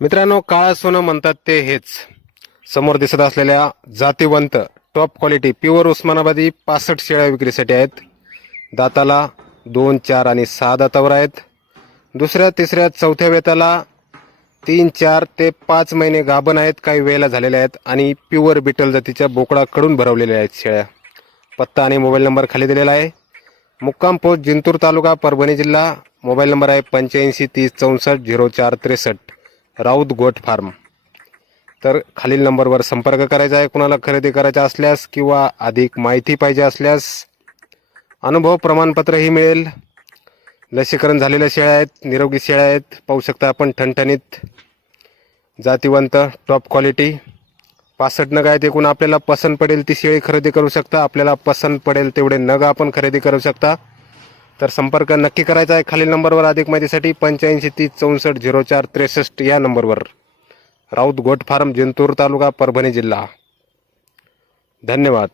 मित्रांनो काळा सोनं म्हणतात ते हेच. समोर दिसत असलेल्या जातीवंत टॉप क्वालिटी प्युअर उस्मानाबादी पासष्ट शेळ्या विक्रीसाठी आहेत. दाताला दोन चार आणि सहा दातावर आहेत. दुसऱ्या तिसऱ्या चौथ्या वेताला तीन चार ते पाच महिने गाभण आहेत काही वेळेला झालेल्या आहेत आणि प्युअर बिटल जातीच्या बोकडाकडून भरवलेल्या आहेत शेळ्या. पत्ता आणि मोबाईल नंबर खाली दिलेला आहे. मुक्काम पोस्ट जिंतूर तालुका परभणी जिल्हा. मोबाईल नंबर आहे पंच्याऐंशी तीस चौसष्ट झिरो चार त्रेसष्ट. Raut goat farm. तर खालील नंबरवर संपर्क करायचा आहे. कुणाला खरेदी करायचा असल्यास किंवा अधिक माहिती पाहिजे असल्यास अनुभव प्रमाणपत्रही मिळेल. लसीकरण झालेल्या शेळ्या आहेत निरोगी शेळ्या आहेत. पाहू शकता आपण ठणठणीत जातीवंत टॉप क्वालिटी पासष्ट नग आहेत. एकूण आपल्याला पसंत पडेल ती शेळी खरेदी करू शकता. आपल्याला पसंत पडेल तेवढे नग आपण खरेदी करू शकता. तर संपर्क नक्की करायचा आहे खालील नंबरवर अधिक माहितीसाठी पंच्याऐंशी तीस चौसष्ट झिरो चार त्रेसष्ट या नंबरवर. राऊत गोट फार्म जिंतूर तालुका परभणी जिल्हा. धन्यवाद.